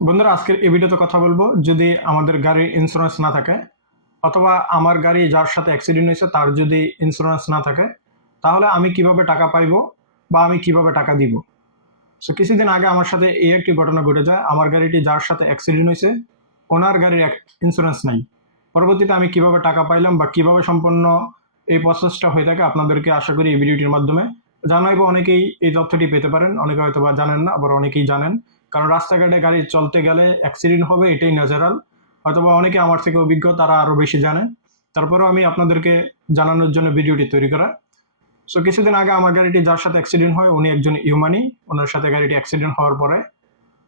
বন্ধুরা, আজকের এই ভিডিওতে কথা বলবো, যদি আমাদের গাড়ির ইন্স্যুরেন্স না থাকে অথবা আমার গাড়ি যার সাথে অ্যাক্সিডেন্ট হয়েছে তার যদি ইন্স্যুরেন্স না থাকে, তাহলে আমি কিভাবে টাকা পাইবো বা আমি কিভাবে টাকা দিব। সো কিছুদিন আগে আমার সাথে এই একটি ঘটনা ঘটে যায়। আমার গাড়িটি যার সাথে অ্যাক্সিডেন্ট হয়েছে, ওনার গাড়ির ইন্স্যুরেন্স নাই। পরবর্তীতে আমি কিভাবে টাকা পাইলাম বা কিভাবে সম্পূর্ণ এই প্রসেসটা হয়ে থাকে আপনাদেরকে আশা করি এই ভিডিওটির মাধ্যমে জানাইবো। অনেকেই এই তথ্যটি পেতে পারেন, অনেকে হয়তো বা জানেন না, আবার অনেকেই জানেন। কারণ রাস্তাঘাটে গাড়ি চলতে গেলে অ্যাক্সিডেন্ট হবে, এটাই ন্যাচারাল। হয়তোবা অনেকে আমার থেকে অভিজ্ঞ, তারা আরও বেশি জানে। তারপরেও আমি আপনাদেরকে জানানোর জন্য ভিডিওটি তৈরি করা। সো কিছুদিন আগে আমার গাড়িটি যার সাথে অ্যাক্সিডেন্ট হয়, উনি একজন ইউমানি। ওনার সাথে গাড়িটি অ্যাক্সিডেন্ট হওয়ার পরে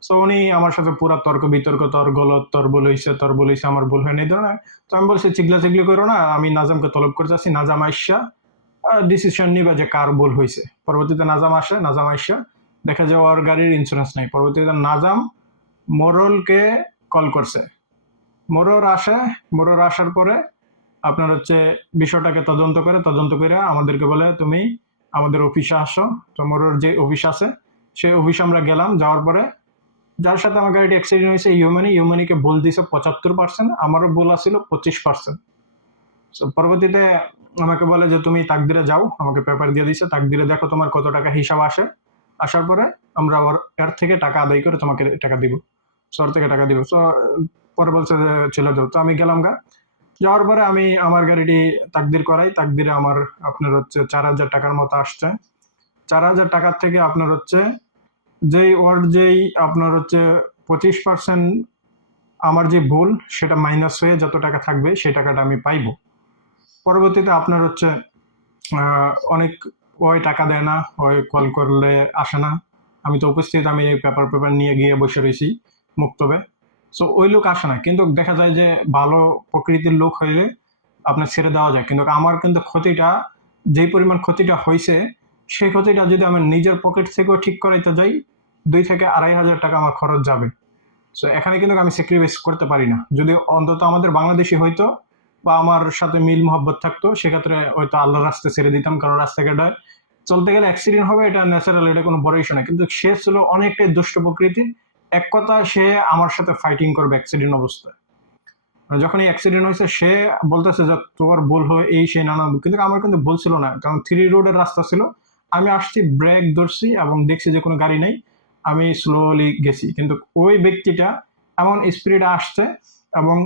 সো উনি আমার সাথে পুরো তর্ক বিতর্ক, তোর গলত, তোর ভুল হয়েছে, আমার ভুল হয়নি, এই ধরনের। তো আমি বলছি চিগলা চিগলি করো না, আমি নাজামকে তলব করতে আসি, নাজাম আইসা ডিসিশন নিবে যে কার ভুল হয়েছে। পরবর্তীতে নাজাম আসে, নাজাম আইসা দেখা যায় ওর গাড়ির ইন্স্যুরেন্স নাই। পরবর্তীতে নাজাম মোরলকে কল করছে। মোরর আসার পরে আপনার হচ্ছে বিষয়টাকে তদন্ত করে আমাদেরকে বলে তুমি আমাদের অফিসে আসো। তো মোরর যে অফিস আছে সেই অফিসে আমরা গেলাম। যাওয়ার পরে যার সাথে আমার গাড়িটি অ্যাক্সিডেন্ট হয়েছে ইউমানিকে বল দিছে 75%, আমারও বল আসছিল 25%। সো পরবর্তীতে আমাকে বলে যে তুমি তাকদিরে যাও, আমাকে পেপার দিয়ে দিছে, তাকদিরে দেখো তোমার কত টাকা হিসাব আসে। আসার পরে আমরা এর থেকে টাকা আদায় করে তোমাকে টাকা দিব, শহর থেকে টাকা দিব। সো পরে বলছে যে চলে যাও। তো আমি গেলাম গা। যাওয়ার পরে আমি আমার গাড়িটি তাকদির করাই। তাকদিরে আমার আপনার হচ্ছে 4,000 টাকার মতো আসছে। 4,000 টাকার থেকে আপনার হচ্ছে যেই আপনার হচ্ছে 25% আমার যে ভুল সেটা মাইনাস হয়ে যত টাকা থাকবে সেই টাকাটা আমি পাইবো। পরবর্তীতে আপনার হচ্ছে অনেক ওই টাকা দেয় না, ওই কল করলে আসে না। আমি তো উপস্থিত, আমি পেপার নিয়ে গিয়ে বসে রয়েছি মুক্তবে। সো ওই লোক আসে না, কিন্তু দেখা যায় যে ভালো প্রকৃতির লোক হইলে আপনার ছেড়ে দেওয়া যায়। কিন্তু আমার কিন্তু ক্ষতিটা, যেই পরিমাণ ক্ষতিটা হয়েছে, সেই ক্ষতিটা যদি আমার নিজের পকেট থেকেও ঠিক করাইতে যাই, 2,000 থেকে 2,500 টাকা আমার খরচ যাবে। সো এখানে কিন্তু আমি স্যাক্রিফাইস করতে পারি না। যদি অন্তত আমাদের বাংলাদেশি হইতো বা আমার সাথে মিল মহব্বত থাকতো, সেক্ষেত্রে হয়তো আল্লাহর রাস্তায় ছেড়ে দিতাম। কারণ রাস্তাঘাটে চলতে গেলে অ্যাক্সিডেন্ট হবে, এটা ন্যাচারাল, এটা কোনো বড় ইস্যু না। কিন্তু সে ছিল অনেকটাই দুষ্ট প্রকৃতির। এক কথা, সে আমার সাথে ফাইটিং করবে অ্যাক্সিডেন্ট অবস্থায়। যখন এই অ্যাক্সিডেন্ট হয়েছে সে বলতেছে যে তোর ভুল হয় এই সেই নানা, কিন্তু আমার কিন্তু ভুল ছিল না। কারণ 3 রোডের রাস্তা ছিল, আমি আসছি, ব্রেক ধরছি এবং দেখছি যে কোনো গাড়ি নেই, আমি স্লোলি গেছি। কিন্তু ওই ব্যক্তিটা এমন স্পিডে আসছে এবং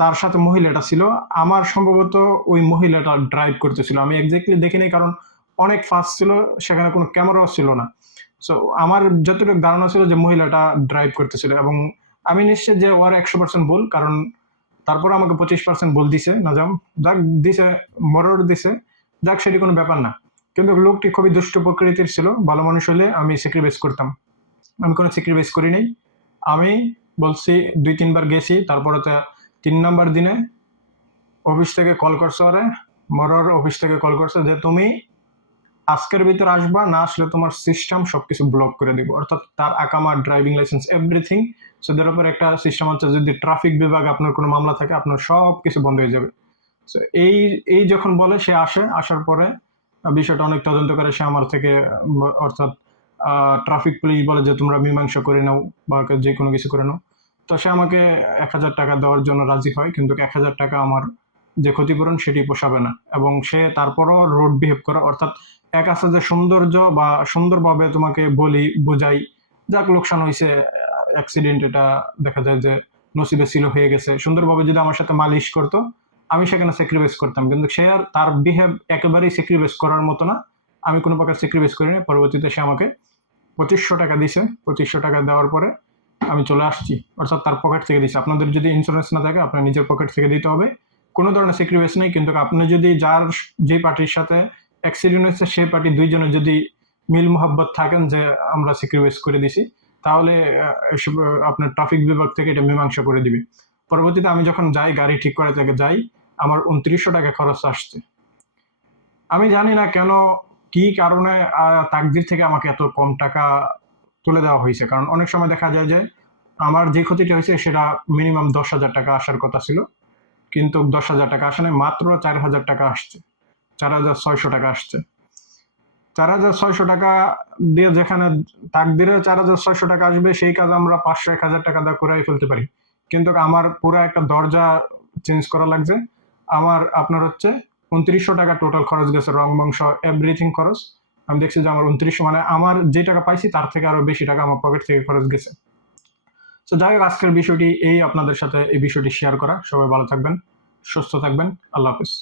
তার সাথে মহিলাটা ছিল। আমার সম্ভবত ওই মহিলাটা ড্রাইভ করতেছিল, আমি এক্স্যাক্টলি দেখিনি কারণ অনেক ফাস্ট ছিল, সেখানে কোনো ক্যামেরাও ছিল না। সো আমার যতটুকু ধারণা ছিল যে মহিলাটা ড্রাইভ করতেছিল, এবং আমি নিশ্চিত যে ওর 100% ভুল। কারণ তারপরে আমাকে 25% ভুল দিছে নাজাম। যাক দিছে, মরর দিছে, যাক সেটি কোনো ব্যাপার না। কিন্তু লোকটি খুবই দুষ্ট প্রকৃতির ছিল। ভালো মানুষ হলে আমি স্যাক্রিফাইস করতাম, আমি কোনো স্যাক্রিফাইস করি নাই। আমি বলছি 2-3 বার গেছি। তারপরে তো 3 নম্বর দিনে অফিস থেকে কল করছে, ওরে মরর অফিস থেকে কল করছে যে তুমি আজকের ভিতর আসবা, না আসলে তোমার সিস্টেম সবকিছু ব্লক করে দিব। অর্থাৎ তার আকামা, ড্রাইভিং লাইসেন্স, এভরিথিং। সো তার উপর একটা সিস্টেম হচ্ছে, যদি ট্রাফিক বিভাগ আপনার কোনো মামলা থাকে, আপনার সব কিছু বন্ধ হয়ে যাবে। সো এই এই যখন বলে, সে আসে। আসার পরে বিষয়টা অনেক তদন্ত করে সে আমার থেকে অর্থাৎ ট্রাফিক পুলিশ বলে যে তোমরা মীমাংসা করে নাও বা যে কোনো কিছু করে নাও। তো সে আমাকে 1,000 টাকা দেওয়ার জন্য রাজি হয়, কিন্তু 1,000 টাকা আমার যে ক্ষতিপূরণ সেটি পোষাবে না। এবং সে তারপরও রোড বিহেভ করে। অর্থাৎ এক আছে যে সৌন্দর্য বা সুন্দরভাবে তোমাকে বলি, বুঝাই, যাক লোকসান হয়েছে, অ্যাক্সিডেন্ট, এটা দেখা যায় যে নসিবে ছিল, হয়ে গেছে। সুন্দরভাবে যদি আমার সাথে মালিশ করতো, আমি সেখানে স্যাক্রিফাইস করতাম। কিন্তু সে আর তার বিহেভ একেবারেই স্যাক্রিফাইস করার মতো না। আমি কোনো প্রকার স্যাক্রিফাইস করিনি। পরবর্তীতে সে আমাকে 2,500 টাকা দিছে। 2,500 টাকা দেওয়ার পরে আমি চলে আসছি। অর্থাৎ তার পকেট থেকে দিচ্ছে। আপনাদের যদি ইন্স্যুরেন্স না থাকে, আপনার নিজের পকেট থেকে দিতে হবে। কোনো ধরনের স্যাক্রিফাইস নেই। কিন্তু আপনি যদি যে পার্টির সাথে অ্যাক্সিডেন্ট হয়েছে সেই পার্টি দুইজনে যদি মিল মোহাব্বত থাকেন যে আমরা স্যাক্রিফাইস করে দিছি, তাহলে আপনার ট্রাফিক বিভাগ থেকে এটা মীমাংসা করে দিবে। পরবর্তীতে আমি যখন যাই, গাড়ি ঠিক করে থেকে যাই, আমার 2,900 টাকা খরচ আসছে। আমি জানি না কেন, কি কারণে তাকদির থেকে আমাকে এত কম টাকা তুলে দেওয়া হয়েছে। কারণ অনেক সময় দেখা যায় যে আমার যে ক্ষতিটা হয়েছে সেটা মিনিমাম 10,000 টাকা আসার কথা ছিল, কিন্তু 10,000 টাকা আসে নাই, মাত্র 4,000 টাকা আসছে, 4,600 টাকা আসছে। 4,600 টাকা দিয়ে যেখানে তাকদিরে 4,600 টাকা আসবে, সেই কাজ আমরা 500-1,000 টাকা দিয়ে করাই ফেলতে পারি। কিন্তু আমার পুরো একটা দরজা চেঞ্জ করা লাগছে। আমার আপনার হচ্ছে 2,900 টাকা টোটাল খরচ গেছে, রং বংশ এভরিথিং খরচ। আমি দেখছি যে আমার 2,900, মানে আমার যে টাকা পাইছি তার থেকে আরো বেশি টাকা আমার পকেট থেকে খরচ গেছে। তো যাই হোক, আজকের বিষয়টি এই, আপনাদের সাথে এই বিষয়টি শেয়ার করা। সবাই ভালো থাকবেন, সুস্থ থাকবেন। আল্লাহ হাফেজ।